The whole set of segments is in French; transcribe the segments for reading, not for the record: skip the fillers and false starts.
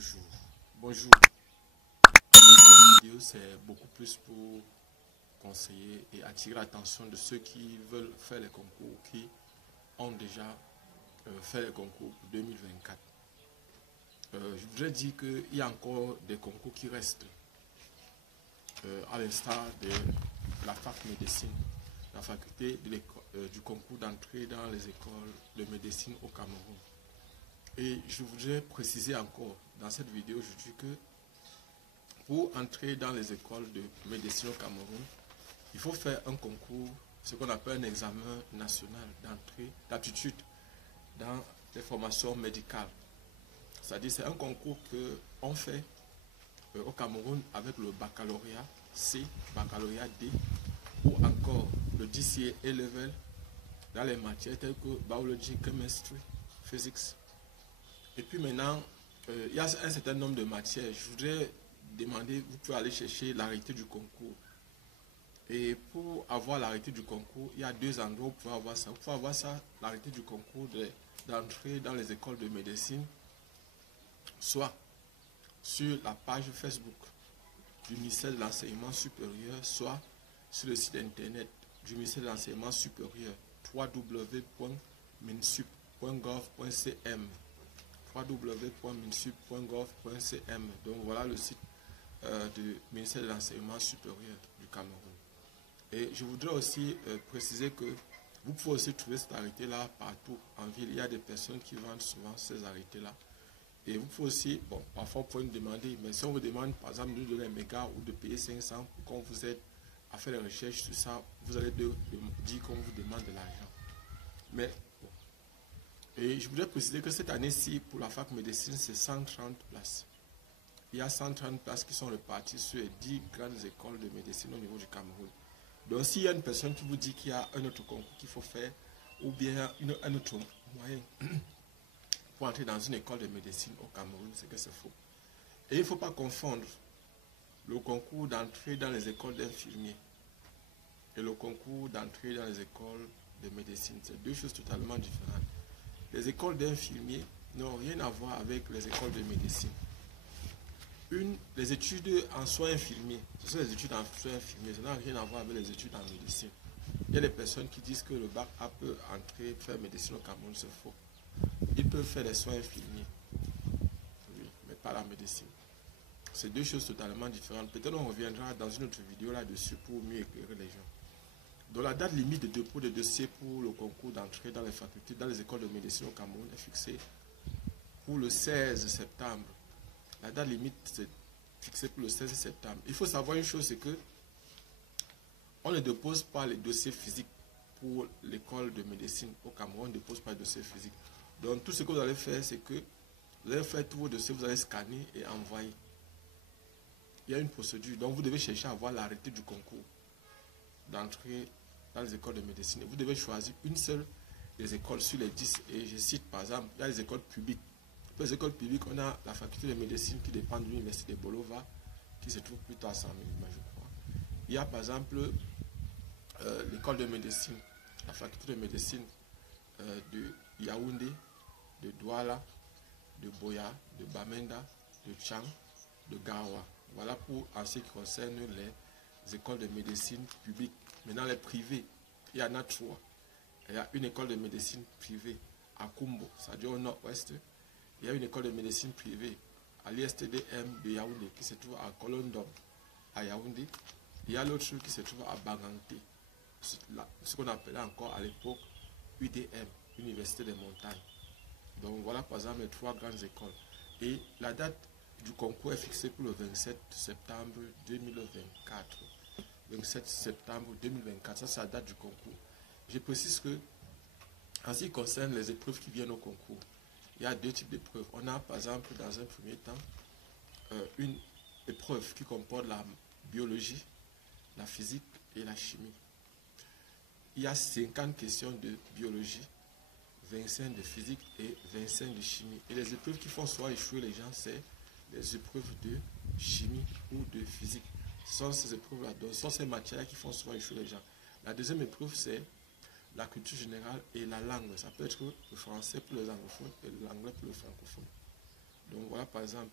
Bonjour. Bonjour. Cette vidéo, c'est beaucoup plus pour conseiller et attirer l'attention de ceux qui veulent faire les concours, qui ont déjà fait les concours pour 2024. Je voudrais dire qu'il y a encore des concours qui restent, à l'instar de la fac médecine, la faculté du concours d'entrée dans les écoles de médecine au Cameroun. Et je voudrais préciser encore dans cette vidéo aujourd'hui que pour entrer dans les écoles de médecine au Cameroun, il faut faire un concours, ce qu'on appelle un examen national d'entrée, d'aptitude dans les formations médicales. C'est-à-dire c'est un concours qu'on fait au Cameroun avec le baccalauréat C, baccalauréat D ou encore le DCA A-Level dans les matières telles que biology, chemistry, physics. Et puis maintenant, il y a un certain nombre de matières. Je voudrais demander, vous pouvez aller chercher l'arrêté du concours. Et pour avoir l'arrêté du concours, il y a deux endroits où vous pouvez avoir ça. Vous pouvez avoir ça, l'arrêté du concours d'entrée dans les écoles de médecine, soit sur la page Facebook du ministère de l'Enseignement supérieur, soit sur le site internet du ministère de l'Enseignement supérieur, www.minsup.gov.cm www.minsup.gov.cm. Donc voilà le site du ministère de l'Enseignement supérieur du Cameroun. Et je voudrais aussi préciser que vous pouvez aussi trouver cet arrêté-là partout en ville. Il y a des personnes qui vendent souvent ces arrêtés-là. Et vous pouvez aussi, bon, parfois vous pouvez nous demander, mais si on vous demande par exemple de donner un méga ou de payer 500 pour qu'on vous aide à faire les recherches sur ça, vous allez dire qu'on vous demande de l'argent. Mais bon. Et je voudrais préciser que cette année-ci, pour la fac médecine, c'est 130 places. Il y a 130 places qui sont réparties sur les 10 grandes écoles de médecine au niveau du Cameroun. Donc s'il y a une personne qui vous dit qu'il y a un autre concours qu'il faut faire, ou bien un autre moyen pour entrer dans une école de médecine au Cameroun, c'est que c'est faux. Et il ne faut pas confondre le concours d'entrée dans les écoles d'infirmiers et le concours d'entrée dans les écoles de médecine. C'est deux choses totalement différentes. Les écoles d'infirmiers n'ont rien à voir avec les écoles de médecine. Les études en soins infirmiers, ce sont les études en soins infirmiers, ça n'a rien à voir avec les études en médecine. Il y a des personnes qui disent que le bac A peut entrer, faire médecine au Cameroun, c'est faux. Ils peuvent faire les soins infirmiers, oui, mais pas la médecine. C'est deux choses totalement différentes. Peut-être on reviendra dans une autre vidéo là-dessus pour mieux éclairer les gens. Donc la date limite de dépôt de dossier pour le concours d'entrée dans les facultés, dans les écoles de médecine au Cameroun est fixée pour le 16 septembre. La date limite est fixée pour le 16 septembre. Il faut savoir une chose, c'est que on ne dépose pas les dossiers physiques pour l'école de médecine au Cameroun, on ne dépose pas les dossiers physiques. Donc tout ce que vous allez faire, c'est que vous allez faire tous vos dossiers, vous allez scanner et envoyer. Il y a une procédure, donc vous devez chercher à avoir l'arrêté du concours d'entrée dans les écoles de médecine. Et vous devez choisir une seule des écoles sur les 10. Et je cite par exemple, il y a les écoles publiques. Pour les écoles publiques, on a la faculté de médecine qui dépend de l'université de Bolova, qui se trouve plutôt à 100 000, je crois. Il y a par exemple l'école de médecine, la faculté de médecine de Yaoundé, de Douala, de Boya, de Bamenda, de Tchang, de Gawa. Voilà pour en ce qui concerne les écoles de médecine publiques. Maintenant, les privées, il y en a trois. Il y a une école de médecine privée à Kumbo, c'est-à-dire au nord-ouest. Il y a une école de médecine privée à l'ISTDM de Yaoundé qui se trouve à Kolondom, à Yaoundé. Il y a l'autre qui se trouve à Bangangté, ce qu'on appelait encore à l'époque UDM, Université des montagnes. Donc voilà par exemple les trois grandes écoles. Et la date du concours est fixée pour le 27 septembre 2024. 27 septembre 2024, ça c'est la date du concours. Je précise que en ce qui concerne les épreuves qui viennent au concours, il y a deux types d'épreuves. On a par exemple dans un premier temps une épreuve qui comporte la biologie, la physique et la chimie. Il y a 50 questions de biologie, 25 de physique et 25 de chimie. Et les épreuves qui font soit échouer les gens, c'est les épreuves de chimie ou de physique. Ce sont ces épreuves-là, ce sont ces matières qui font souvent échouer les gens. La deuxième épreuve, c'est la culture générale et la langue. Ça peut être le français pour les anglophones et l'anglais pour les francophones. Donc voilà par exemple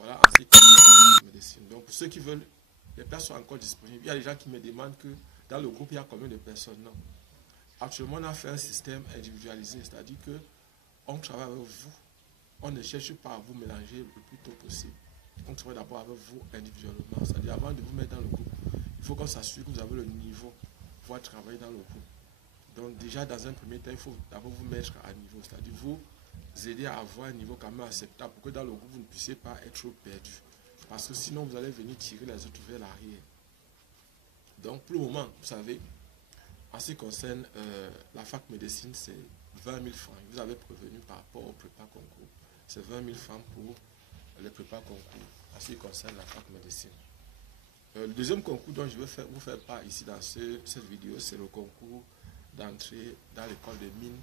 voilà, en ce qui concerne la médecine. Donc, pour ceux qui veulent, les places sont encore disponibles. Il y a des gens qui me demandent que dans le groupe, il y a combien de personnes. Non. Actuellement, on a fait un système individualisé, c'est-à-dire que on travaille avec vous. On ne cherche pas à vous mélanger le plus tôt possible. On travaille d'abord avec vous individuellement. C'est-à-dire, avant de vous mettre dans le groupe, il faut qu'on s'assure que vous avez le niveau pour pouvoir travailler dans le groupe. Donc, déjà, dans un premier temps, il faut d'abord vous mettre à niveau. C'est-à-dire, vous aider à avoir un niveau quand même acceptable pour que dans le groupe, vous ne puissiez pas être trop perdu. Parce que sinon, vous allez venir tirer les autres vers l'arrière. Donc, pour le moment, vous savez, en ce qui concerne la fac médecine, c'est 20 000 francs. Vous avez prévenu par rapport au prépa concours. C'est 20 000 francs pour les prépa concours en ce qui concerne la fac médecine. Le deuxième concours dont je vais vous faire part ici dans cette vidéo, c'est le concours d'entrée dans l'école des mines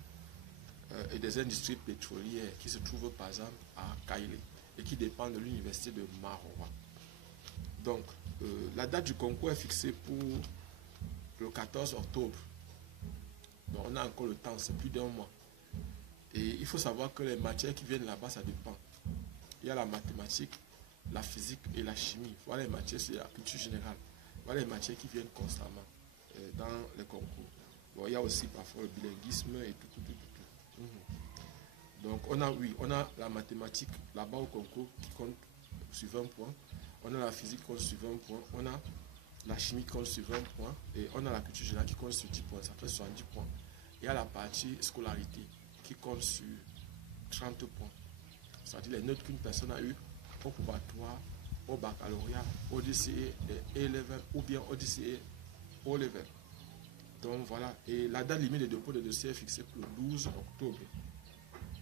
et des industries pétrolières qui se trouve par exemple à Kailé et qui dépend de l'université de Maroua. Donc, la date du concours est fixée pour le 14 octobre. Donc, on a encore le temps, c'est plus d'un mois. Et il faut savoir que les matières qui viennent là-bas, ça dépend. Il y a la mathématique, la physique et la chimie. Voilà les matières, c'est la culture générale. Voilà les matières qui viennent constamment dans les concours. Bon, il y a aussi parfois le bilinguisme et tout. Donc, on a la mathématique là-bas au concours qui compte sur 20 points. On a la physique qui compte sur 20 points. On a la chimie qui compte sur 20 points. Et on a la culture générale qui compte sur 10 points. Ça fait 70 points. Il y a la partie scolarité qui compte sur 30 points. C'est-à-dire les notes qu'une personne a eues au probatoire, au baccalauréat, au DCE A-Level ou bien au DCE O-Level. Donc voilà. Et la date limite de dépôt de dossier est fixée pour le 12 octobre.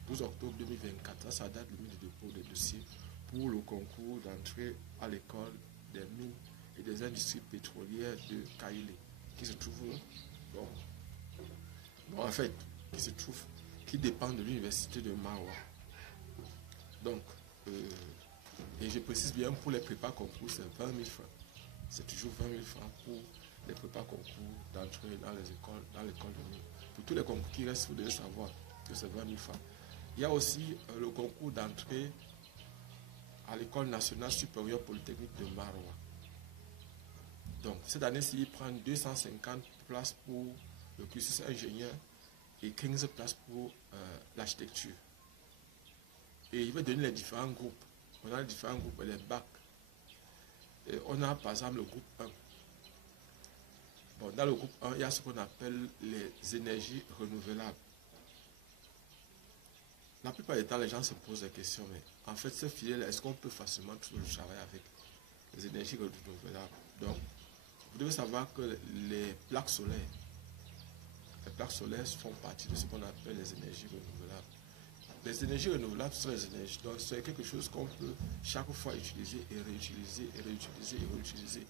12 octobre 2024. Ça, c'est la date limite de dépôt de dossier pour le concours d'entrée à l'école des mines et des industries pétrolières de Kailé, qui se trouve, en fait, qui dépend de l'université de Maroua. Donc, et je précise bien, pour les prépas concours, c'est 20 000 francs. C'est toujours 20 000 francs pour les prépas concours d'entrée dans les écoles, dans l'école de mine. Pour tous les concours qui restent, vous devez savoir que c'est 20 000 francs. Il y a aussi le concours d'entrée à l'école nationale supérieure polytechnique de Maroua. Donc, cette année-ci, il prend 250 places pour le cursus ingénieur et 15 places pour l'architecture. Et il va donner les différents groupes. On a les différents groupes, les bacs. Et on a par exemple le groupe 1. Bon, dans le groupe 1, il y a ce qu'on appelle les énergies renouvelables. La plupart du temps, les gens se posent des questions, mais en fait, cette filière-là, est-ce qu'on peut facilement trouver le travail avec les énergies renouvelables? Donc, vous devez savoir que les plaques solaires font partie de ce qu'on appelle les énergies renouvelables. Les énergies renouvelables sont les énergies, donc c'est quelque chose qu'on peut chaque fois utiliser et réutiliser et réutiliser et réutiliser.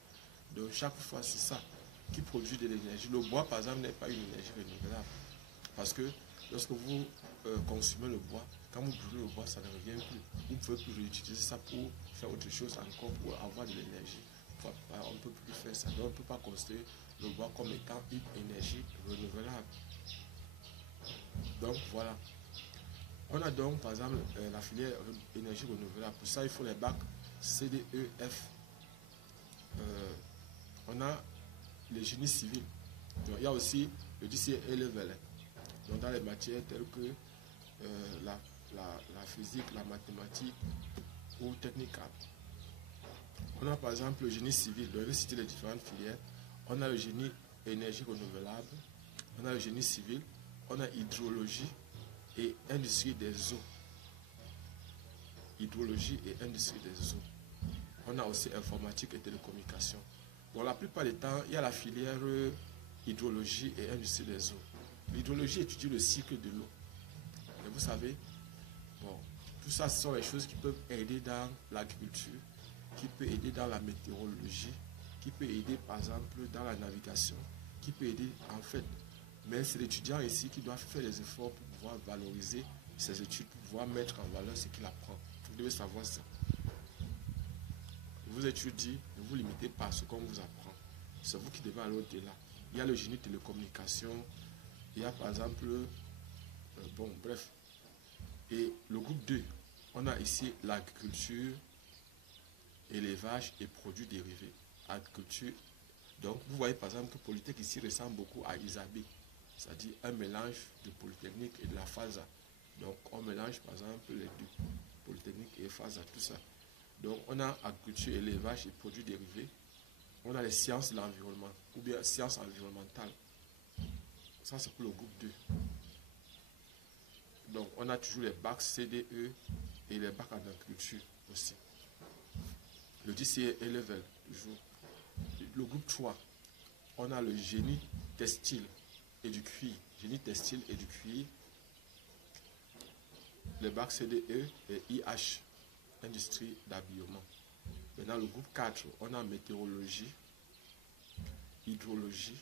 Donc chaque fois, c'est ça qui produit de l'énergie. Le bois, par exemple, n'est pas une énergie renouvelable. Parce que lorsque vous consommez le bois, quand vous brûlez le bois, ça ne revient plus. Vous ne pouvez plus réutiliser ça pour faire autre chose encore, pour avoir de l'énergie. On ne peut plus faire ça. Donc on ne peut pas considérer le bois comme étant une énergie renouvelable. Donc voilà. On a donc par exemple la filière énergie renouvelable. Pour ça, il faut les bacs CDEF. On a les génies civils. Donc, il y a aussi le DCE A-Level. Donc dans les matières telles que la physique, la mathématique ou technique. On a par exemple le génie civil. Donc je vais citer les différentes filières. On a le génie énergie renouvelable. On a le génie civil. On a hydrologie et industrie des eaux. Hydrologie et industrie des eaux. On a aussi informatique et télécommunication. Bon, la plupart du temps, il y a la filière hydrologie et industrie des eaux. L'hydrologie étudie le cycle de l'eau. Et vous savez, bon, tout ça, ce sont les choses qui peuvent aider dans l'agriculture, qui peut aider dans la météorologie, qui peut aider par exemple dans la navigation, qui peut aider en fait. Mais c'est l'étudiant ici qui doit faire les efforts pour pouvoir valoriser ses études, pour pouvoir mettre en valeur ce qu'il apprend. Vous devez savoir ça. Vous étudiez, ne vous limitez pas à ce qu'on vous apprend. C'est vous qui devez aller au-delà. Il y a le génie télécommunication, il y a par exemple, Et le groupe 2, on a ici l'agriculture élevage et produits dérivés, agriculture. Donc, vous voyez par exemple que Polytech ici ressemble beaucoup à Isabé, c'est-à-dire un mélange de Polytechnique et de la FASA. Donc, on mélange par exemple les deux, Polytechnique et FASA, tout ça. Donc, on a agriculture, élevage et produits dérivés. On a les sciences de l'environnement, ou bien sciences environnementales. Ça, c'est pour le groupe 2. Donc, on a toujours les bacs CDE et les bacs en agriculture aussi. Le DCE est level, toujours. Le groupe 3, on a le génie textile et du cuir. Génie textile et du cuir. Les bacs CDE et IH, industrie d'habillement. Maintenant, le groupe 4, on a météorologie, hydrologie,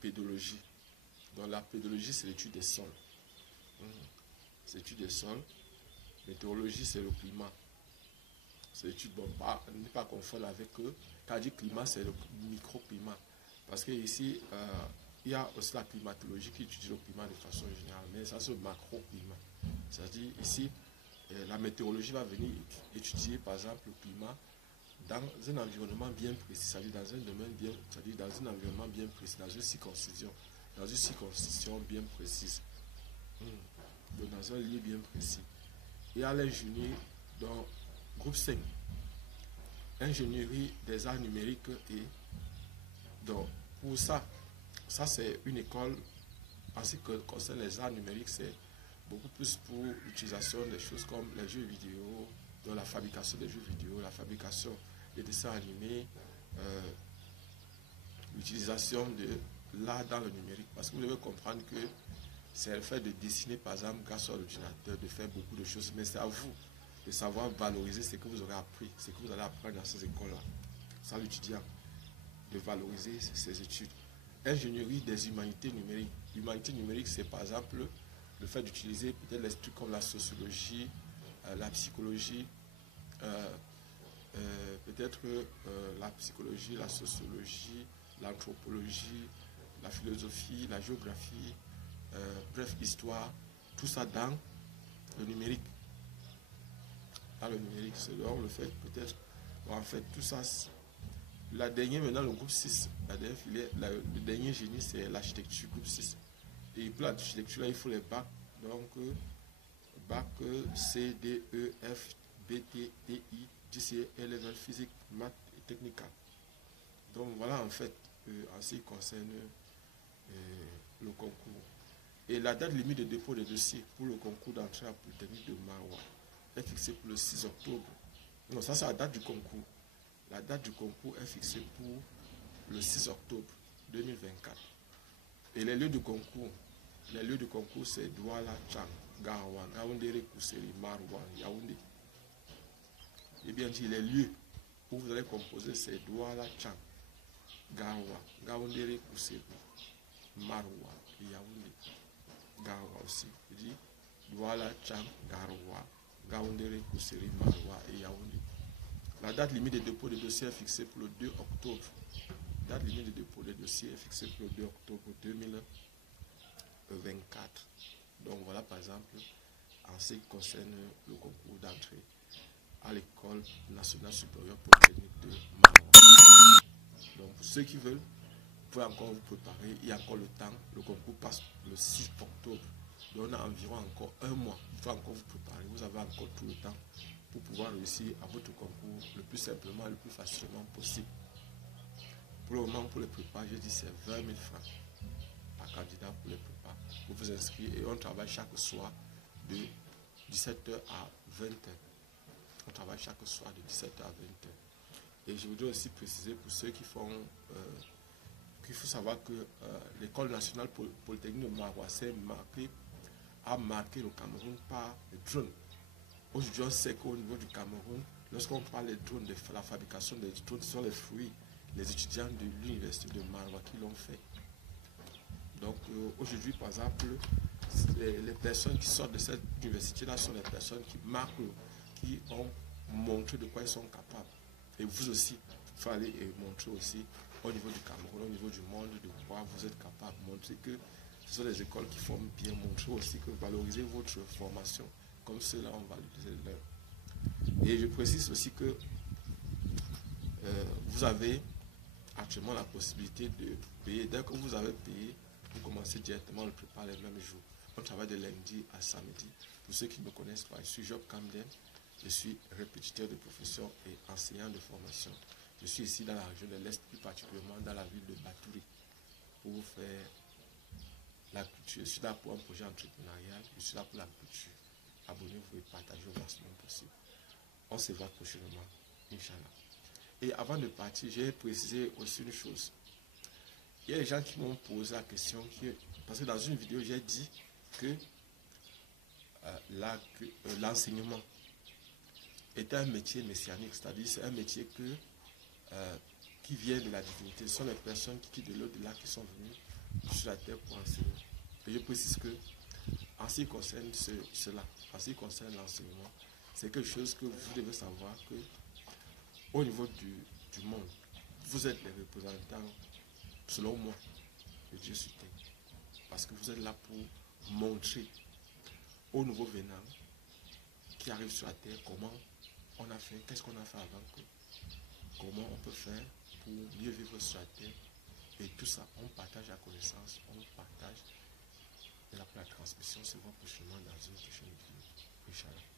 pédologie. Donc, la pédologie, c'est l'étude des sols. C'est l'étude des sols. Météorologie, c'est le climat. C'est l'étude, bon, ne pas confondre avec eux. Quand on dit climat, c'est le microclimat. Parce que ici, il y a aussi la climatologie qui étudie le climat de façon générale, mais ça c'est le macroclimat. C'est-à-dire ici, la météorologie va venir étudier par exemple le climat dans un environnement bien précis, c'est-à-dire dans un domaine bien, c'est-à-dire dans un environnement bien précis, dans une circoncision bien précise, donc dans un lieu bien précis. Et à l'ingénierie, dans groupe 5, ingénierie des arts numériques et donc pour ça c'est une école en ce qui concerne les arts numériques, c'est beaucoup plus pour l'utilisation des choses comme les jeux vidéo, dans la fabrication des jeux vidéo, la fabrication des dessins animés, l'utilisation de l'art dans le numérique. Parce que vous devez comprendre que c'est le fait de dessiner par exemple grâce à l'ordinateur, de faire beaucoup de choses, mais c'est à vous de savoir valoriser ce que vous aurez appris, ce que vous allez apprendre dans ces écoles-là. C'est à l'étudiant de valoriser ses études. Ingénierie des humanités numériques. L'humanité numérique, c'est par exemple le fait d'utiliser peut-être les trucs comme la sociologie, la psychologie, peut-être la psychologie, la sociologie, l'anthropologie, la philosophie, la géographie, bref, histoire, tout ça dans le numérique. Dans le numérique, c'est donc le fait peut-être, en fait, tout ça. La dernière, maintenant, le groupe 6, le dernier génie, c'est l'architecture, groupe 6. Et pour l'architecture, là, il faut les bacs. Donc, bac C, D, E, F, B, T, D, I, GCE, level physique, maths et technique. Donc, voilà, en fait, en ce qui concerne le concours. Et la date limite de dépôt des dossiers pour le concours d'entrée à Polytechnique de Maroua est fixée pour le 6 octobre. Non, ça, c'est la date du concours. La date du concours est fixée pour le 6 octobre 2024. Et les lieux de concours, c'est Douala, Tchang, Gawa, Gaoundéré, Kousseri, Maroua, Yaoundé. Et bien dit, les lieux où vous allez composer, c'est Douala, Tchang, Gawa, Gaoundéré, Kousseri, Maroua, Yaoundé. Gawa aussi. Il dit Douala, Tchang, Garoua, Gaoundéré, Kousseri, Maroua et Yaoundé. La date limite de dépôt des dossiers est fixée pour le 2 octobre. La date limite de dépôt des dossiers est fixée pour le 2 octobre 2024. Donc voilà par exemple en ce qui concerne le concours d'entrée à l'école nationale supérieure polytechnique de Maroua. Donc pour ceux qui veulent, vous pouvez encore vous préparer. Il y a encore le temps. Le concours passe le 6 octobre. Donc on a environ encore un mois. Il faut encore vous préparer. Vous avez encore tout le temps pour pouvoir réussir à votre concours le plus simplement et le plus facilement possible. Pour le moment, pour les prépas, je dis c'est 20 000 francs par candidat pour les prépas. Vous vous inscrivez et on travaille chaque soir de 17h à 20h. On travaille chaque soir de 17h à 20h. Et je voudrais aussi préciser pour ceux qui font, qu'il faut savoir que l'école nationale polytechnique de Maroua a marqué le Cameroun par les drones. Aujourd'hui, on sait qu'au niveau du Cameroun, lorsqu'on parle des drones, de la fabrication des drones, ce sont les fruits, les étudiants de l'université de Maroua qui l'ont fait. Donc aujourd'hui, par exemple, les personnes qui sortent de cette université-là sont les personnes qui marquent, qui ont montré de quoi ils sont capables. Et vous aussi, il faut aller montrer aussi au niveau du Cameroun, au niveau du monde, de quoi vous êtes capable. Montrer que ce sont des écoles qui forment bien, montrer aussi que valorisez votre formation comme cela, on va utiliser le leur. Et je précise aussi que vous avez actuellement la possibilité de payer. Dès que vous avez payé, vous commencez directement à le préparer le même jour. On travaille de lundi à samedi. Pour ceux qui ne me connaissent pas, je suis Job Camden. Je suis répétiteur de profession et enseignant de formation. Je suis ici dans la région de l'Est, plus particulièrement dans la ville de Batouri, pour vous faire la culture. Je suis là pour un projet entrepreneurial. Je suis là pour la culture. Abonnez-vous et partagez au maximum possible. On se voit prochainement, Inch'Allah. Et avant de partir, j'ai précisé aussi une chose. Il y a des gens qui m'ont posé la question, parce que dans une vidéo, j'ai dit que l'enseignement était un métier messianique, c'est-à-dire c'est un métier qui vient de la divinité. Ce sont les personnes qui quittent de l'au-delà qui sont venues sur la terre pour enseigner. Et je précise que, en ce qui concerne cela, en ce qui concerne l'enseignement, c'est quelque chose que vous devez savoir que au niveau du monde, vous êtes les représentants, selon moi, de Dieu sur terre. Parce que vous êtes là pour montrer aux nouveaux venants qui arrivent sur la terre comment on a fait, qu'est-ce qu'on a fait avant, comment on peut faire pour mieux vivre sur la terre. Et tout ça, on partage la connaissance, on partage la transmission. Se voit prochainement dans une prochaine vidéo. Inch'Allah.